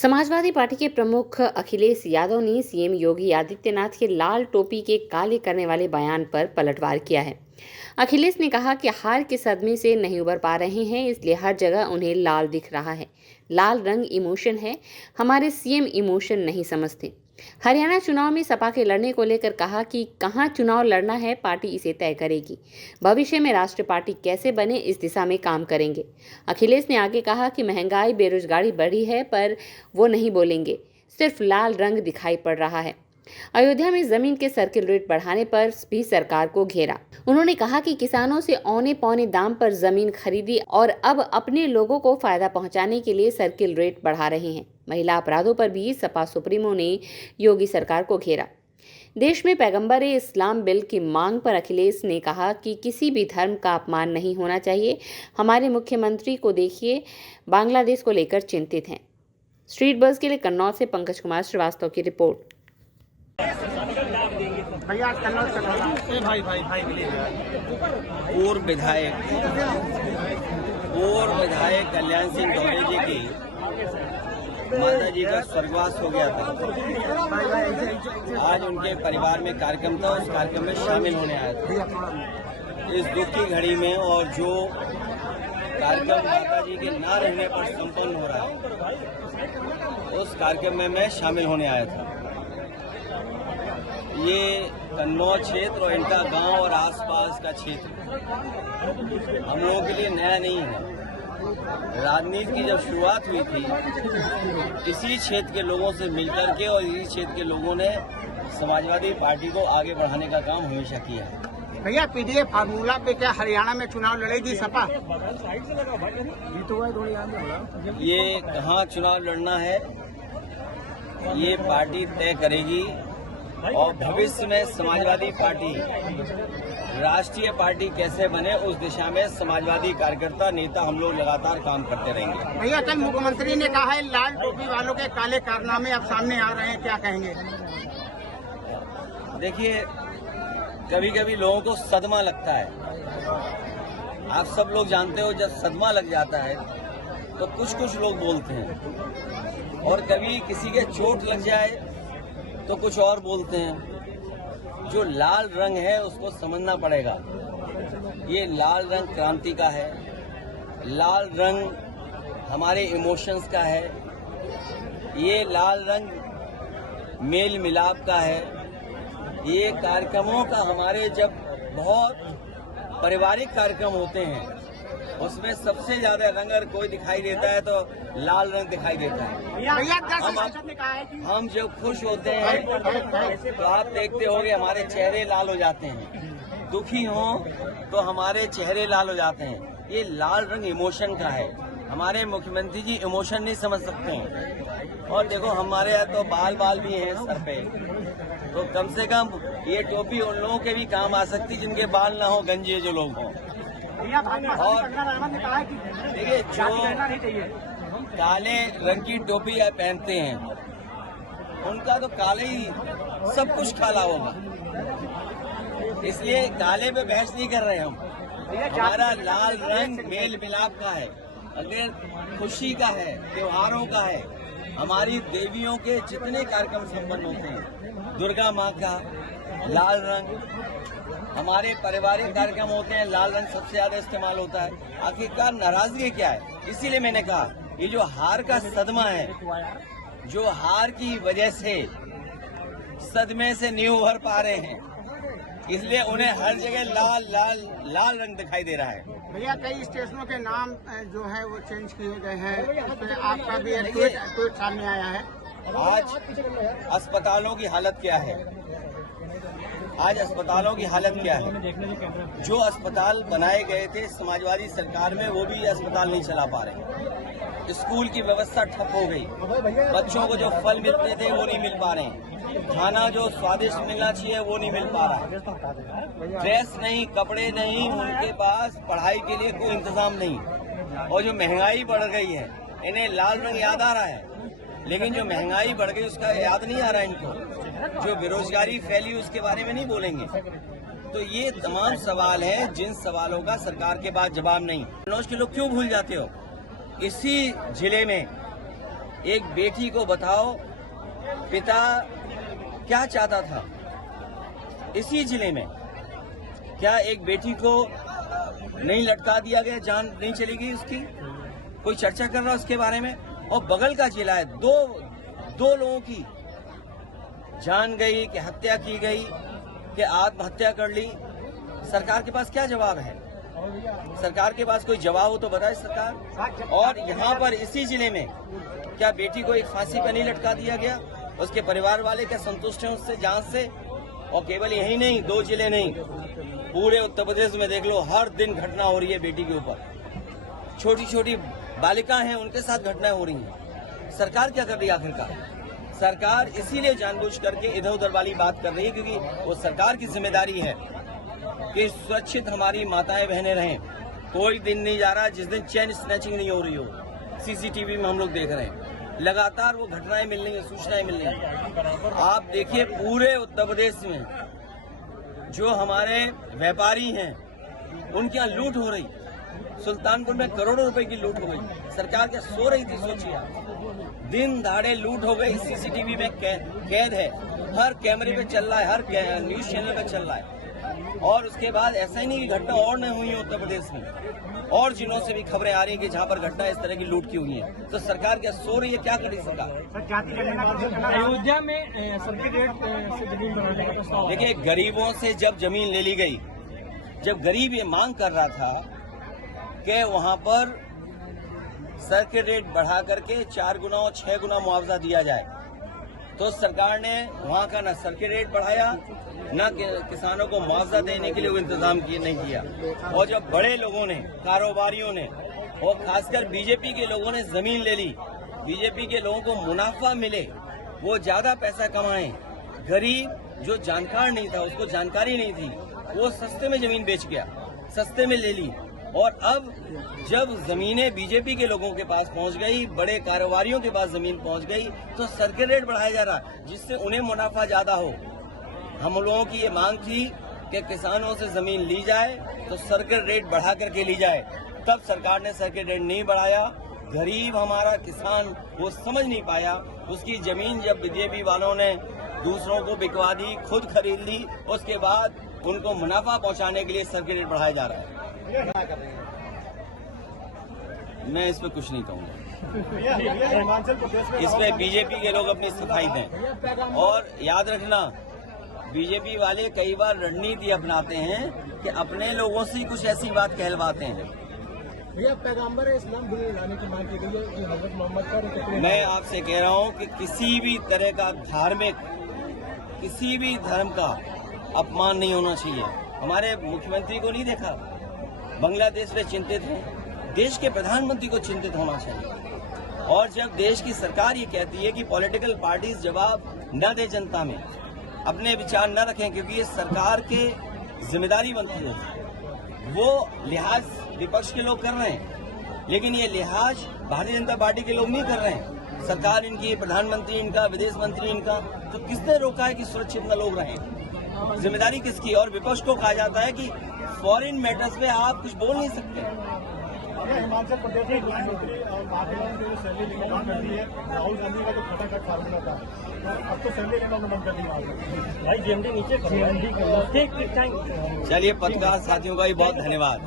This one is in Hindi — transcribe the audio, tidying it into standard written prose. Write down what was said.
समाजवादी पार्टी के प्रमुख अखिलेश यादव ने सीएम योगी आदित्यनाथ के लाल टोपी के काले करने वाले बयान पर पलटवार किया है। अखिलेश ने कहा कि हार के सदमे से नहीं उबर पा रहे हैं, इसलिए हर जगह उन्हें लाल दिख रहा है। लाल रंग इमोशन है, हमारे सीएम इमोशन नहीं समझते। हरियाणा चुनाव में सपा के लड़ने को लेकर कहा कि कहां चुनाव लड़ना है, पार्टी इसे तय करेगी। भविष्य में राष्ट्रीय पार्टी कैसे बने, इस दिशा में काम करेंगे। अखिलेश ने आगे कहा कि महंगाई, बेरोजगारी बढ़ी है, पर वो नहीं बोलेंगे, सिर्फ लाल रंग दिखाई पड़ रहा है। अयोध्या में जमीन के सर्किल रेट बढ़ाने पर भी सरकार को घेरा। उन्होंने कहा कि किसानों से औने पौने दाम पर जमीन खरीदी और अब अपने लोगों को फायदा पहुंचाने के लिए सर्किल रेट बढ़ा रहे हैं। महिला अपराधों पर भी सपा सुप्रीमो ने योगी सरकार को घेरा। देश में पैगंबर इस्लाम बिल की मांग पर अखिलेश ने कहा कि किसी भी धर्म का अपमान नहीं होना चाहिए। हमारे मुख्यमंत्री को देखिए, बांग्लादेश को लेकर चिंतित हैं। स्ट्रीट बस के लिए कन्नौज से पंकज कुमार श्रीवास्तव की रिपोर्ट। पूर्व विधायक कल्याण सिंह दौरे जी की माता जी का स्वर्गवास हो गया था। आज उनके परिवार में कार्यक्रम था, उस कार्यक्रम में शामिल होने आया था। इस दुख की घड़ी में और जो कार्यक्रम माता जी के ना रहने पर संपन्न हो रहा है, उस कार्यक्रम में मैं शामिल होने आया था। ये कन्नौज क्षेत्र और इनका गांव और आसपास का क्षेत्र हम लोगों के लिए नया नहीं है। राजनीति की जब शुरुआत हुई थी, इसी क्षेत्र के लोगों से मिलकर के और इसी क्षेत्र के लोगों ने समाजवादी पार्टी को आगे बढ़ाने का काम हमेशा किया है। भैया, पीडीए फार्मूला पे क्या हरियाणा में चुनाव लड़ेगी सपा? ये कहाँ चुनाव लड़ना है, ये पार्टी तय करेगी और भविष्य में समाजवादी पार्टी राष्ट्रीय पार्टी कैसे बने, उस दिशा में समाजवादी कार्यकर्ता नेता हम लोग लगातार काम करते रहेंगे। भैया, कल मुख्यमंत्री ने कहा है लाल टोपी वालों के काले कारनामे अब सामने आ रहे हैं, क्या कहेंगे? देखिए, कभी कभी लोगों को सदमा लगता है। आप सब लोग जानते हो, जब सदमा लग जाता है तो कुछ लोग बोलते हैं, और कभी किसी के चोट लग जाए तो कुछ और बोलते हैं। जो लाल रंग है उसको समझना पड़ेगा। ये लाल रंग क्रांति का है, लाल रंग हमारे इमोशंस का है, ये लाल रंग मेल मिलाप का है। ये कार्यक्रमों का हमारे जब बहुत पारिवारिक कार्यक्रम होते हैं, उसमें सबसे ज्यादा रंग अगर कोई दिखाई देता है तो लाल रंग दिखाई देता है। हम जब खुश होते हैं तो आप देखते होंगे हमारे चेहरे लाल हो जाते हैं, दुखी हों तो हमारे चेहरे लाल हो जाते हैं। ये लाल रंग इमोशन का है। हमारे मुख्यमंत्री जी इमोशन नहीं समझ सकते हैं। और देखो, हमारे यहाँ तो बाल भी हैं सर पे, तो कम से कम ये टोपी उन लोगों के भी काम आ सकती जिनके बाल ना हो, गंजे जो लोग हों। और देखिए, जो काले रंग की टोपी पहनते हैं उनका तो काले ही सब कुछ काला होगा, इसलिए काले पे बहस नहीं कर रहे हम। हमारा लाल रंग मेल मिलाप का है, अगर खुशी का है, त्योहारों का है। हमारी देवियों के जितने कार्यक्रम संपन्न होते हैं, दुर्गा माँ का लाल रंग, हमारे पारिवारिक कार्यक्रम होते हैं, लाल रंग सबसे ज्यादा इस्तेमाल होता है। आखिरकार नाराजगी क्या है? इसीलिए मैंने कहा, ये जो हार का सदमा है, जो हार की वजह से सदमे से नहीं उभर पा रहे हैं, इसलिए उन्हें हर जगह लाल रंग दिखाई दे रहा है। भैया, कई स्टेशनों के नाम जो है वो चेंज किए गए हैं, उसमें आपका भी एक ट्वीट सामने आया है। आज अस्पतालों की हालत क्या है? आज अस्पतालों की हालत क्या है? जो अस्पताल बनाए गए थे समाजवादी सरकार में, वो भी अस्पताल नहीं चला पा रहे। स्कूल की व्यवस्था ठप हो गई। बच्चों को जो फल मिलते थे वो नहीं मिल पा रहे हैं। खाना जो स्वादिष्ट मिलना चाहिए वो नहीं मिल पा रहा है। ड्रेस नहीं, कपड़े नहीं, उनके पास पढ़ाई के लिए कोई इंतजाम नहीं। और जो महंगाई बढ़ गई है, इन्हें लाल रंग याद आ रहा है, लेकिन जो महंगाई बढ़ गई उसका याद नहीं आ रहा है इनको। जो बेरोजगारी फैली उसके बारे में नहीं बोलेंगे। तो ये तमाम सवाल हैं जिन सवालों का सरकार के पास जवाब नहीं। कन्नौज के लोग क्यों भूल जाते हो? इसी जिले में एक बेटी को बताओ पिता क्या चाहता था इसी जिले में। क्या एक बेटी को नहीं लटका दिया गया, जान नहीं चली गई उसकी? कोई चर्चा कर रहा है उसके बारे में? और बगल का जिला है, दो लोगों की जान गई कि हत्या की गई कि आत्महत्या कर ली। सरकार के पास क्या जवाब है? सरकार के पास कोई जवाब हो तो बताए सरकार। और यहाँ पर इसी जिले में क्या बेटी को एक फांसी पर नहीं लटका दिया गया? उसके परिवार वाले क्या संतुष्ट हैं उससे, जांच से? और केवल यही नहीं, 2 जिले नहीं, पूरे उत्तर प्रदेश में देख लो, हर दिन घटना हो रही है बेटी के ऊपर। छोटी छोटी बालिकाएं हैं, उनके साथ घटनाएं हो रही हैं। सरकार क्या कर रही है आखिरकार? सरकार इसीलिए जानबूझ करके इधर उधर वाली बात कर रही है क्योंकि वो सरकार की जिम्मेदारी है कि सुरक्षित हमारी माताएं बहनें रहें। कोई दिन नहीं जा रहा जिस दिन चेन स्नैचिंग नहीं हो रही हो। सीसीटीवी में हम लोग देख रहे हैं, लगातार वो घटनाएं मिल रही हैं, सूचनाएं मिल रही हैं। आप देखिए पूरे उत्तर प्रदेश में जो हमारे व्यापारी हैं उनके यहाँ लूट हो रही। सुल्तानपुर में करोड़ों रुपए की लूट हो गई। सरकार क्या सो रही थी? सोचिए आप, दिन दहाड़े लूट हो गई। सीसीटीवी में कैद है, हर कैमरे पे चल रहा है, हर न्यूज चैनल पे चल रहा है। और उसके बाद ऐसा ही नहीं कि घटना और नहीं हुई है उत्तर प्रदेश में, और जिलों से भी खबरें आ रही है कि जहां पर घटना इस तरह की लूट की हुई है। तो सरकार क्या सो रही है? क्या कर रही है सरकार? अयोध्या में सर्किट रेट से जमीन बनाने का प्रस्ताव। देखिए, गरीबों से जब जमीन ले ली गई, जब गरीब ये मांग कर रहा था कि वहां पर सर्किट रेट बढ़ा करके 4 गुना और 6 गुना मुआवजा दिया जाए, तो सरकार ने वहां का न सर्किट रेट बढ़ाया, न किसानों को मुआवजा देने के लिए वो इंतजाम नहीं किया। और जब बड़े लोगों ने, कारोबारियों ने और खासकर बीजेपी के लोगों ने जमीन ले ली, बीजेपी के लोगों को मुनाफा मिले, वो ज्यादा पैसा कमाएं, गरीब जो जानकार नहीं था, उसको जानकारी नहीं थी, वो सस्ते में जमीन बेच गया, सस्ते में ले ली। और अब जब जमीनें बीजेपी के लोगों के पास पहुंच गई, बड़े कारोबारियों के पास जमीन पहुंच गई, तो सर्किट रेट बढ़ाया जा रहा जिससे उन्हें मुनाफा ज्यादा हो। हम लोगों की ये मांग थी कि किसानों से जमीन ली जाए तो सर्किट रेट बढ़ा करके ली जाए, तब सरकार ने सर्किट रेट नहीं बढ़ाया। गरीब हमारा किसान वो समझ नहीं पाया, उसकी जमीन जब बीजेपी वालों ने दूसरों को बिकवा दी, खुद खरीद ली, उसके बाद उनको मुनाफा पहुंचाने के लिए सर्किट रेट बढ़ाया जा रहा है। मैं इस पर कुछ नहीं कहूँगा। इसमें बीजेपी के लोग अपनी सफाई दें। और याद रखना, बीजेपी वाले कई बार रणनीति अपनाते हैं कि अपने लोगों से कुछ ऐसी बात कहलवाते हैं। पैगंबर इस्लाम दिन लाने की मांग की गई है कि हजरत मोहम्मद का। मैं आपसे कह रहा हूं कि किसी भी तरह का धार्मिक, किसी भी धर्म का अपमान नहीं होना चाहिए। हमारे मुख्यमंत्री को नहीं देखा, बांग्लादेश में चिंतित हैं, देश के प्रधानमंत्री को चिंतित होना चाहिए। और जब देश की सरकार ये कहती है कि पॉलिटिकल पार्टीज जवाब न दे जनता में, अपने विचार न रखें, क्योंकि ये सरकार के जिम्मेदारी बनती है, वो लिहाज विपक्ष के लोग कर रहे हैं, लेकिन ये लिहाज भारतीय जनता पार्टी के लोग नहीं कर रहे हैं। सरकार इनकी, प्रधानमंत्री इनका, विदेश मंत्री इनका, तो किसने रोका है कि सुरक्षित न लोग रहें? जिम्मेदारी किसकी? और विपक्ष को कहा जाता है कि फॉरेन मैटर्स पे आप कुछ बोल नहीं सकते। हिमाचल प्रदेश में मुख्यमंत्री और सैलरी लेना बंद कर दी है। राहुल गांधी का जो खटाखट फार्मूला था, अब तो सैलरी लेना बंद कर दिया भाई। जीएमडी नीचे, चलिए, पत्रकार साथियों का भी बहुत धन्यवाद।